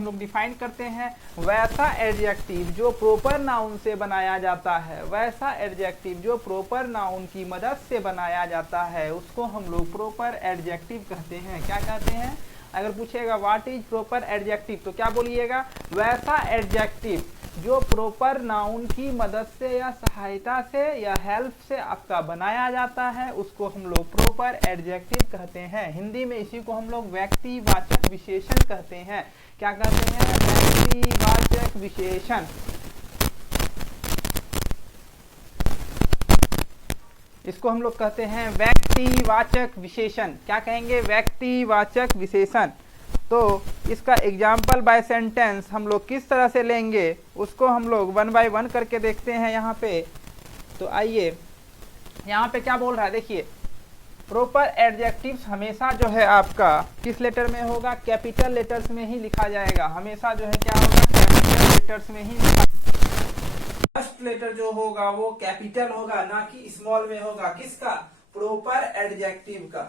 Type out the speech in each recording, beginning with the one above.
हम लोग डिफाइन करते हैं वैसा एडजेक्टिव जो प्रॉपर नाउन से बनाया जाता है, वैसा एडजेक्टिव जो प्रॉपर नाउन की मदद से बनाया जाता है उसको हम लोग प्रॉपर एडजेक्टिव कहते हैं। क्या कहते हैं? अगर पूछेगा व्हाट इज प्रॉपर एडजेक्टिव तो क्या बोलिएगा? वैसा एडजेक्टिव जो प्रॉपर नाउन की मदद से या सहायता से या हेल्प से आपका बनाया जाता है उसको हम लोग प्रॉपर एडजेक्टिव कहते हैं। हिंदी में इसी को हम लोग व्यक्तिवाचक विशेषण कहते हैं। क्या कहते हैं? व्यक्तिवाचक विशेषण। इसको हम लोग कहते हैं व्यक्तिवाचक विशेषण। क्या कहेंगे? व्यक्तिवाचक विशेषण। तो इसका एग्जाम्पल बाय सेंटेंस हम लोग किस तरह से लेंगे उसको हम लोग वन बाय वन करके देखते हैं यहाँ पे। तो आइए, यहाँ पे क्या बोल रहा है देखिए, प्रॉपर एडजेक्टिव्स हमेशा जो है आपका किस लेटर में होगा? कैपिटल लेटर्स में ही लिखा जाएगा। हमेशा जो है क्या होगा? कैपिटल लेटर्स में ही लिखा। फर्स्ट लेटर जो होगा वो कैपिटल होगा, ना कि स्मॉल में होगा। किसका? प्रॉपर एडजेक्टिव का।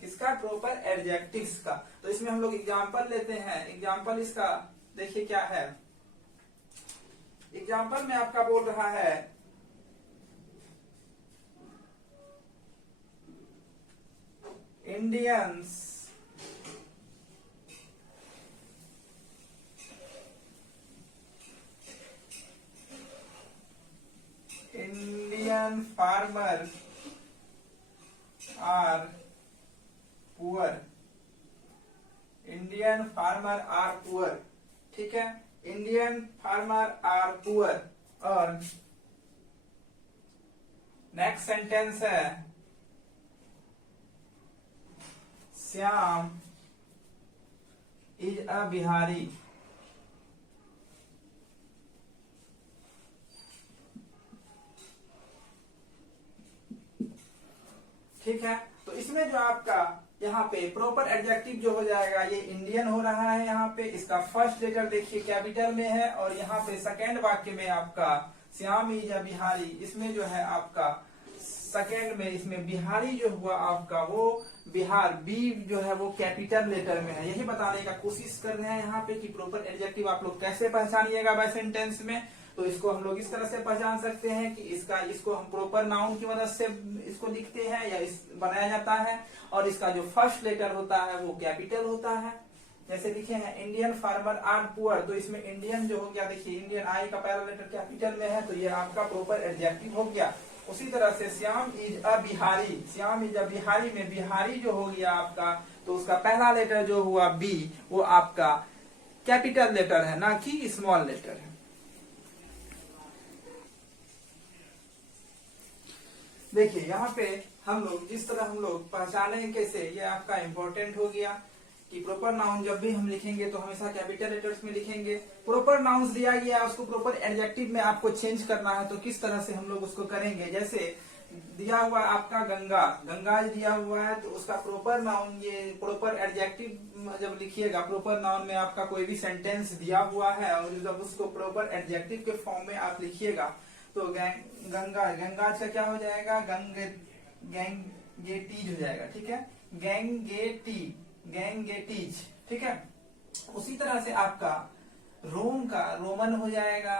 किसका? प्रॉपर एडजेक्टिव्स का। तो इसमें हम लोग एग्जांपल लेते हैं। एग्जांपल इसका देखिए क्या है। एग्जांपल में आपका बोल रहा है Indians Indian farmer are poor. Indian farmer are poor. ठीक है, इंडियन फार्मर आर पुअर। और नेक्स्ट सेंटेंस है श्याम इज अ बिहारी। ठीक है, तो इसमें जो आपका यहाँ पे प्रॉपर एडजेक्टिव जो हो जाएगा ये इंडियन हो रहा है। यहाँ पे इसका फर्स्ट लेटर देखिए कैपिटल में है और यहाँ पे सेकेंड वाक्य में आपका श्याम इज अ बिहारी, इसमें जो है आपका सेकेंड में इसमें बिहारी जो हुआ आपका वो बिहार, बी जो है वो कैपिटल लेटर में है। यही बताने का कोशिश कर रहे हैं यहाँ पे कि प्रॉपर एडजेक्टिव आप लोग कैसे पहचानिएगा बाय सेंटेंस में। तो इसको हम लोग इस तरह से पहचान सकते हैं कि इसको हम प्रॉपर नाउन की मदद से इसको लिखते हैं या बनाया जाता है, और इसका जो फर्स्ट लेटर होता है वो कैपिटल होता है। जैसे लिखे हैं इंडियन फार्मर आर पुअर, तो इसमें इंडियन जो हो गया देखिए इंडियन आई का पहला लेटर कैपिटल में है, तो ये आपका प्रॉपर एडजेक्टिव हो गया। उसी तरह से Shyam is a Bihari, Shyam is a Bihari में बिहारी जो हो गया आपका, तो उसका पहला लेटर जो हुआ बी वो आपका कैपिटल लेटर है, ना कि स्मॉल लेटर है। देखिए यहाँ पे हम लोग जिस तरह हम लोग पहचाने कैसे, ये आपका इंपॉर्टेंट हो गया कि प्रॉपर नाउन जब भी हम लिखेंगे तो हमेशा कैपिटल लेटर्स में लिखेंगे। प्रॉपर नाउन दिया गया है उसको प्रॉपर एडजेक्टिव में आपको चेंज करना है, तो किस तरह से हम लोग उसको करेंगे? जैसे दिया हुआ आपका गंगा, गंगा दिया हुआ है तो उसका प्रॉपर नाउन, ये प्रॉपर एडजेक्टिव जब लिखिएगा, प्रॉपर नाउन में आपका कोई भी सेंटेंस दिया हुआ है और जब उसको प्रॉपर एडजेक्टिव के फॉर्म में आप लिखिएगा तो गंगा, गंगा से क्या हो जाएगा? गैंगेटीज हो जाएगा। ठीक है, गैंगेटीज। ठीक है, उसी तरह से आपका रोम का रोमन हो जाएगा,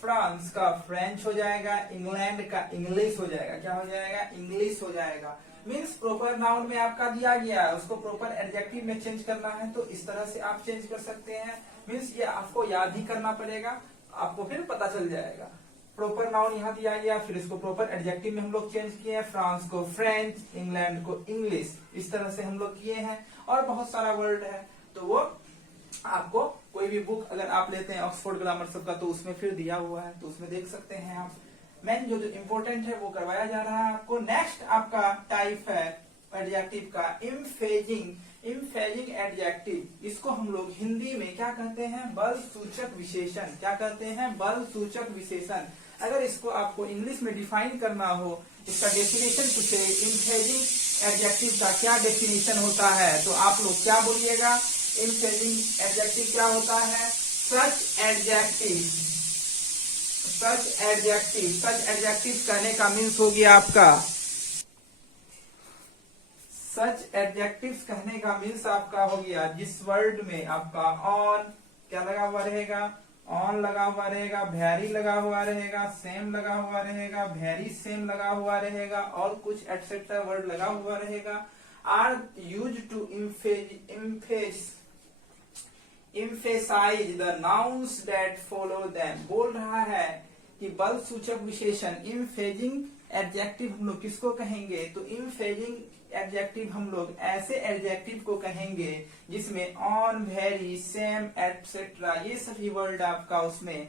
फ्रांस का फ्रेंच हो जाएगा, इंग्लैंड का इंग्लिश हो जाएगा। क्या हो जाएगा? इंग्लिश हो जाएगा। मीन्स प्रॉपर नाउन में आपका दिया गया है उसको प्रॉपर एडजेक्टिव में चेंज करना है, तो इस तरह से आप चेंज कर सकते हैं। मीन्स ये आपको याद ही करना पड़ेगा, आपको फिर पता चल जाएगा। प्रॉपर नाउन यहाँ दिया गया, फिर इसको प्रॉपर एडजेक्टिव में हम लोग चेंज किए हैं, फ्रांस को फ्रेंच, इंग्लैंड को इंग्लिश, इस तरह से हम लोग किए हैं। और बहुत सारा वर्ड है, तो वो आपको कोई भी बुक अगर आप लेते हैं ऑक्सफोर्ड ग्रामर सबका तो उसमें फिर दिया हुआ है, तो उसमें देख सकते हैं आप। मेन जो इम्पोर्टेंट है वो करवाया जा रहा है आपको। नेक्स्ट आपका टाइप है एडजेक्टिव का इम्फेजिंग। इम्फेजिंग एडजेक्टिव, इसको हम लोग हिंदी में क्या कहते हैं? बल सूचक विशेषण। क्या कहते हैं? बल सूचक विशेषण। अगर इसको आपको इंग्लिश में डिफाइन करना हो, इसका डेफिनेशन पूछे इम्फेजिंग एडजेक्टिव का क्या डेफिनेशन होता है, तो आप लोग क्या बोलिएगा? इम्फेजिंग एडजेक्टिव क्या होता है? सच एडजेक्टिव। सच एडजेक्टिव, सच एडजेक्टिव कहने का मीन्स हो गया आपका, सच एडजेक्टिव्स कहने का मीन्स आपका हो गया जिस वर्ड में आपका ऑन, क्या लगा हुआ रहेगा, ऑन लगा हुआ रहेगा, वेरी लगा हुआ रहेगा, सेम लगा हुआ रहेगा, वेरी सेम लगा हुआ रहेगा, और कुछ एटसेट्रा वर्ड लगा हुआ रहेगा। Are use to emphasize the nouns that follow them। बोल रहा है कि बल सूचक विशेषण इम्फेजिंग एडजेक्टिव हम लोग किसको कहेंगे, तो इम्फेजिंग एडजेक्टिव हम लोग ऐसे एडजेक्टिव को कहेंगे जिसमें ऑन, वेरी, सेम, एटसेट्रा ये सभी वर्ड आपका उसमें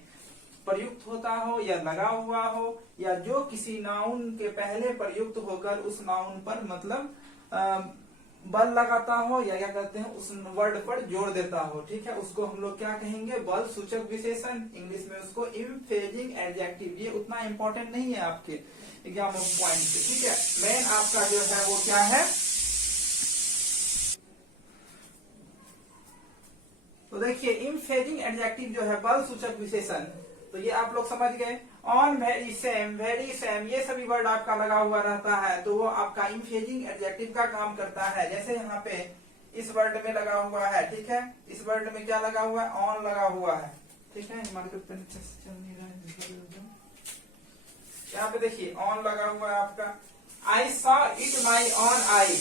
प्रयुक्त होता हो या लगा हुआ हो, या जो किसी नाउन के पहले प्रयुक्त होकर उस नाउन पर मतलब बल लगाता हो, या क्या कहते हैं उस वर्ड पर जोड़ देता हो। ठीक है, उसको हम लोग क्या कहेंगे, बल सूचक विशेषण, इंग्लिश में उसको इम्फेजिंग एडजेक्टिव। ये उतना इंपॉर्टेंट नहीं है आपके एग्जाम पॉइंट से। ठीक है, मेन आपका जो है वो क्या है, तो देखिए इम्फेजिंग एडजेक्टिव जो है बल सूचक विशेषण, तो ये आप लोग समझ गए। ऑन, वेरी सेम ये सभी वर्ड आपका लगा हुआ रहता है, तो वो आपका इम्फेजिंग एडजेक्टिव का काम करता है। जैसे यहाँ पे इस वर्ड में लगा हुआ है, ठीक है, इस वर्ड में क्या लगा हुआ है, ऑन लगा हुआ है। ठीक है, हमारे पेन चल नहीं रहा है, यहाँ पे देखिए ऑन लगा हुआ है आपका। I saw it my on I,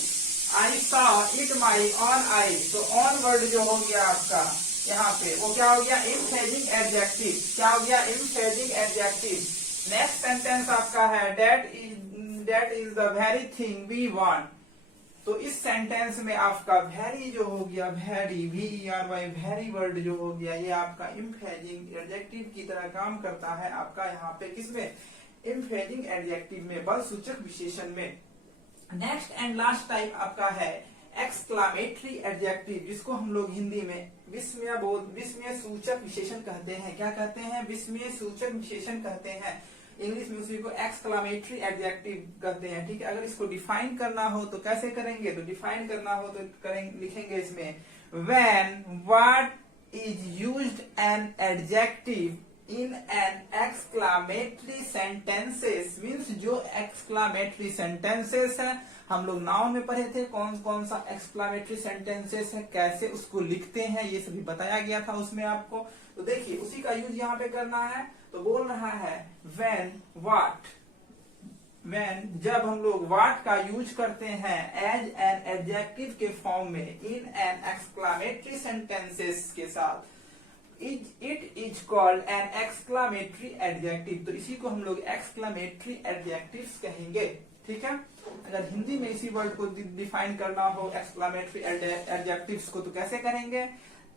I saw it my on I, तो ऑन वर्ड जो हो गया आपका यहाँ पे वो क्या हो गया, इम्फेजिंग एडजेक्टिव। क्या हो गया, इम्फेजिंग एडजेक्टिव। नेक्स्ट सेंटेंस आपका है that is the very thing we want, तो इस सेंटेंस में आपका वेरी जो हो गया, वेरी VERY वेरी वर्ड जो हो गया, ये आपका इम्फेजिंग एडजेक्टिव की तरह काम करता है आपका यहाँ पे किसमें, इम्फेजिंग एडजेक्टिव में, बल सूचक विशेषण में। नेक्स्ट एंड लास्ट टाइप आपका है एक्सक्लामेटरी एडजेक्टिव, जिसको हम लोग हिंदी में विस्मय सूचक विशेषण कहते हैं। क्या कहते हैं, विस्मय सूचक विशेषण कहते हैं। इंग्लिश में उसी को एक्सक्लामेटरी एडजेक्टिव कहते हैं। ठीक है, अगर इसको डिफाइन करना हो तो कैसे करेंगे, तो डिफाइन करना हो तो लिखेंगे इसमें when what is used an adjective in an exclamatory sentences, means जो एक्सक्लामेटरी सेंटेंसेस है, हम लोग नाउन में पढ़े थे कौन कौन सा एक्सक्लामेटरी सेंटेंसेस है, कैसे उसको लिखते हैं, ये सभी बताया गया था उसमें आपको। तो देखिए उसी का यूज यहाँ पे करना है। तो बोल रहा है व्हेन व्हाट, व्हेन जब हम लोग व्हाट का यूज करते हैं एज एन एडजेक्टिव के फॉर्म में इन एन एक्सक्लामेटरी सेंटेंसेस के साथ, it is called an exclamatory adjective, तो इसी को हम लोग एक्सक्लामेटरी एडजेक्टिव्स कहेंगे। ठीक है, अगर हिंदी में इसी वर्ड को डिफाइन करना हो एक्सक्लामेटरी एडजेक्टिव्स को, तो कैसे करेंगे,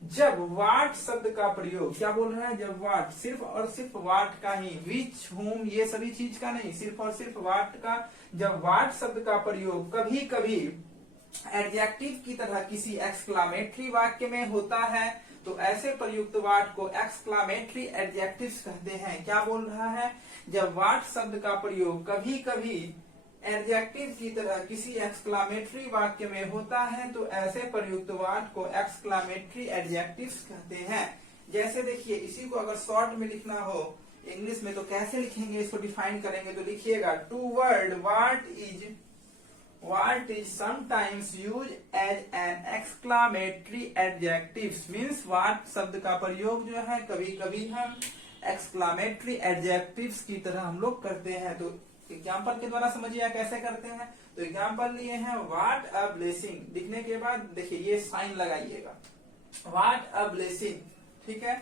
जब व्हाट शब्द का प्रयोग, क्या बोल रहा है, जब व्हाट, सिर्फ और सिर्फ व्हाट का ही, विच, हुम ये सभी चीज का नहीं, सिर्फ और सिर्फ व्हाट का, जब व्हाट शब्द का प्रयोग कभी कभी एडजेक्टिव की तरह किसी एक्सक्लामेटरी वाक्य में होता है, तो ऐसे प्रयुक्त वाक्य को एक्सक्लामेटरी एडजेक्टिव्स कहते हैं। क्या बोल रहा है, जब व्हाट शब्द का प्रयोग कभी कभी एडजेक्टिव की तरह किसी एक्सक्लामेटरी वाक्य में होता है, तो ऐसे प्रयुक्त वाक्य को एक्सक्लामेटरी एडजेक्टिव्स कहते हैं। जैसे देखिए इसी को अगर शॉर्ट में लिखना हो इंग्लिश में, तो कैसे लिखेंगे, इसको डिफाइन करेंगे तो लिखिएगा two word what is sometimes use as an exclamatory adjectives, means what शब्द का प्रयोग जो है कभी कभी हम एक्सक्लामेटरी एडजेक्टिव्स की तरह हम लोग करते हैं। तो एग्जाम्पल के द्वारा समझिए कैसे करते हैं। तो एग्जाम्पल लिए हैं व्हाट अ ब्लेसिंग, लिखने के बाद देखिए ये साइन लगाइएगा, व्हाट अ ब्लेसिंग। ठीक है,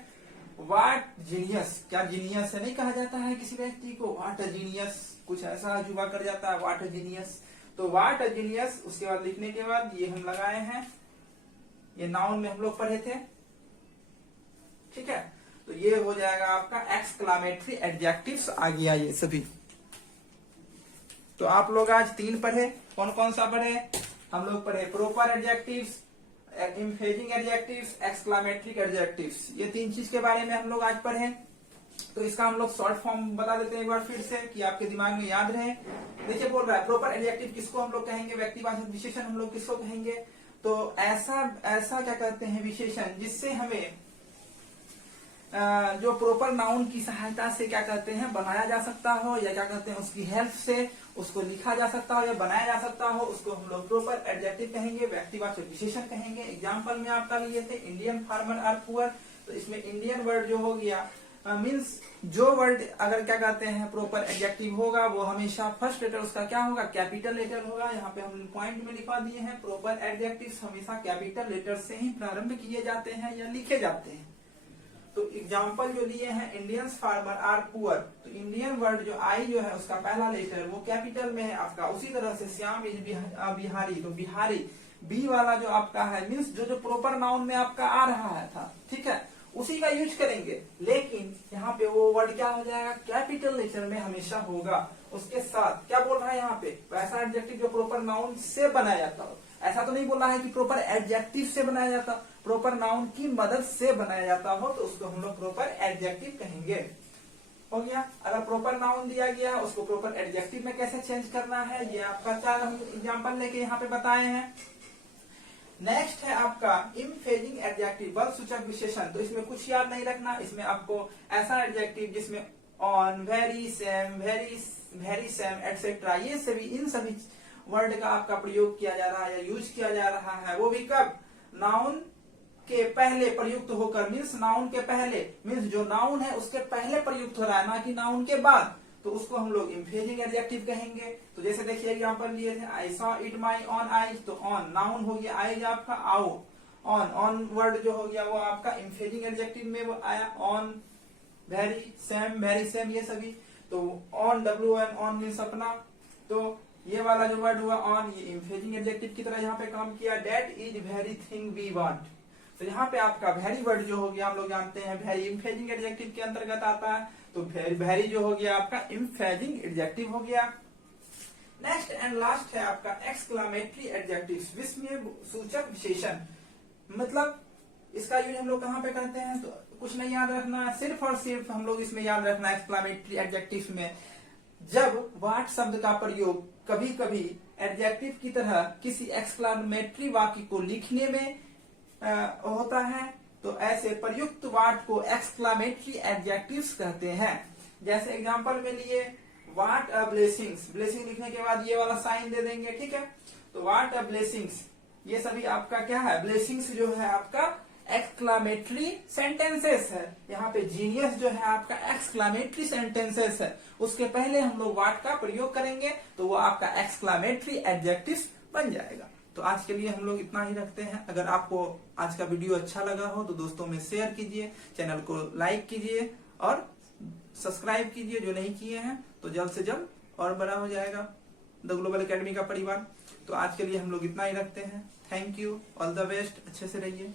व्हाट जीनियस, क्या जीनियस है नहीं कहा जाता है किसी व्यक्ति को, व्हाट अ जीनियस, कुछ ऐसा अजूबा कर जाता है, व्हाट अ जीनियस, तो व्हाट अ जीनियस। उसके बाद लिखने के बाद ये हम लगाए हैं, ये नाउन में हम लोग पढ़े थे। ठीक है, तो ये हो जाएगा आपका एक्सक्लामेटरी एडजेक्टिव्स आ गया ये सभी। तो आप लोग आज 3 पढ़े, कौन कौन सा पढ़े, हम लोग पढ़े proper adjectives, emphasising adjectives, exclamatory adjectives, ये 3 चीज के बारे में हम लोग आज पढ़े। तो इसका हम लोग शॉर्ट फॉर्म बता देते हैं एक बार फिर से कि आपके दिमाग में याद रहे। देखिए बोल रहा है प्रोपर एडजेक्टिव किसको हम लोग कहेंगे, व्यक्तिवाचक विशेषण हम लोग किसको कहेंगे, तो ऐसा क्या कहते हैं विशेषण जिससे हमें जो प्रॉपर नाउन की सहायता से क्या कहते हैं बनाया जा सकता हो, या क्या कहते हैं उसकी हेल्प से उसको लिखा जा सकता हो या बनाया जा सकता हो, उसको हम लोग प्रॉपर एडजेक्टिव कहेंगे, व्यक्तिवाचक विशेषण कहेंगे। एग्जाम्पल में आपका लिए थे इंडियन फार्मर आर पुअर, तो इसमें इंडियन वर्ड जो हो गया मीन्स जो वर्ड अगर क्या कहते हैं प्रॉपर एडजेक्टिव होगा वो हमेशा फर्स्ट लेटर उसका क्या होगा, कैपिटल लेटर होगा। यहाँ पे हम पॉइंट में लिखवा दिए हैं, प्रॉपर एडजेक्टिव्स हमेशा कैपिटल लेटर से ही प्रारंभ किए जाते हैं या लिखे जाते हैं। तो एग्जाम्पल जो लिए हैं, इंडियंस फार्मर आर पुअर, तो इंडियन वर्ड जो आई जो है उसका पहला लेटर वो कैपिटल में है आपका। उसी तरह से श्याम इज बिहारी, तो बिहारी बी वाला जो आपका है मीन्स जो प्रॉपर नाउन में आपका आ रहा है था, ठीक है, उसी का यूज करेंगे। लेकिन यहाँ पे वो वर्ड क्या हो जाएगा, कैपिटल लेटर में हमेशा होगा। उसके साथ क्या बोल रहा है यहाँ पे, वैसा एडजेक्टिव जो प्रॉपर नाउन से बनाया जाता हो। ऐसा तो नहीं बोला है कि प्रॉपर एडजेक्टिव से बनाया जाता, प्रॉपर नाउन की मदद से बनाया जाता हो तो उसको हम लोग प्रॉपर एडजेक्टिव कहेंगे। हो गया। अगर प्रॉपर नाउन दिया गया है उसको प्रॉपर एडजेक्टिव में कैसे चेंज करना है, ये आपका 4 हम एग्जाम्पल लेके यहाँ पे बताए हैं। नेक्स्ट है आपका इम्फेजिंग एडजेक्टिव, बल सूचक विशेषण। तो इसमें कुछ याद नहीं रखना, इसमें आपको ऐसा एडजेक्टिव जिसमें on, very, same, very same etcetera, ये सभी इन सभी वर्ड का आपका प्रयोग किया जा रहा है या यूज किया जा रहा है, वो भी कब, नाउन के पहले प्रयुक्त होकर, मीन्स नाउन के पहले, मीन्स जो नाउन है उसके पहले प्रयुक्त हो रहा है, ना कि नाउन के बाद, तो उसको हम लोग इम्फेजिंग एडजेक्टिव कहेंगे। तो जैसे देखिए एग्जांपल लिए थे, I saw it my on eyes, तो ऑन नाउन हो गया, आईज आपका आओ, ऑन वर्ड जो हो गया वो आपका इम्फेजिंग एडजेक्टिव में वो आया, ऑन, वेरी सेम ये सभी। तो ऑन WN ऑन मीन्स अपना, तो ये वाला जो वर्ड हुआ ऑन, ये इम्फेजिंग एडजेक्टिव की तरह यहाँ पे काम किया। That is very thing we want, तो यहाँ पे आपका वेरी वर्ड जो हो गया हम लोग जानते हैं वेरी इम्फेजिंग एडजेक्टिव के अंतर्गत आता है, तो वेरी जो हो गया आपका इम्फेजिंग एडजेक्टिव हो गया। नेक्स्ट एंड लास्ट है आपका एक्सक्लामेटरी एडजेक्टिव, विस्मय सूचक विशेषण। मतलब इसका यूज हम लोग कहाँ पे करते हैं, तो कुछ नहीं याद रखना है, सिर्फ और सिर्फ हम लोग इसमें याद रखना है एक्सक्लामेटरी एडजेक्टिव में जब वाट शब्द का प्रयोग कभी कभी एडजेक्टिव की तरह किसी एक्सक्लामेटरी वाक्य को लिखने में होता है, तो ऐसे प्रयुक्त वाट को एक्सक्लामेटरी एडजेक्टिव्स कहते हैं। जैसे एग्जांपल में लिए व्हाट अ ब्लेसिंग्स, ब्लेसिंग लिखने के बाद ये वाला साइन दे देंगे, ठीक है, तो व्हाट अ ब्लेसिंग्स, ये सभी आपका क्या है, ब्लेसिंग्स जो है आपका एक्सक्लामेटरी सेंटेंसेस है। यहाँ पे जीनियस जो है आपका एक्सक्लामेटरी सेंटेंसेस है, उसके पहले हम लोग व्हाट का प्रयोग करेंगे तो वो आपका एक्सक्लामेटरी एडजेक्टिव बन जाएगा। तो आज के लिए हम लोग इतना ही रखते हैं। अगर आपको आज का वीडियो अच्छा लगा हो तो दोस्तों में शेयर कीजिए, चैनल को लाइक कीजिए और सब्सक्राइब कीजिए जो नहीं किए हैं, तो जल्द से जल्द और बड़ा हो जाएगा द ग्लोबल एकेडमी का परिवार। तो आज के लिए हम लोग इतना ही रखते हैं। Thank you, all the best, अच्छे से रहिए।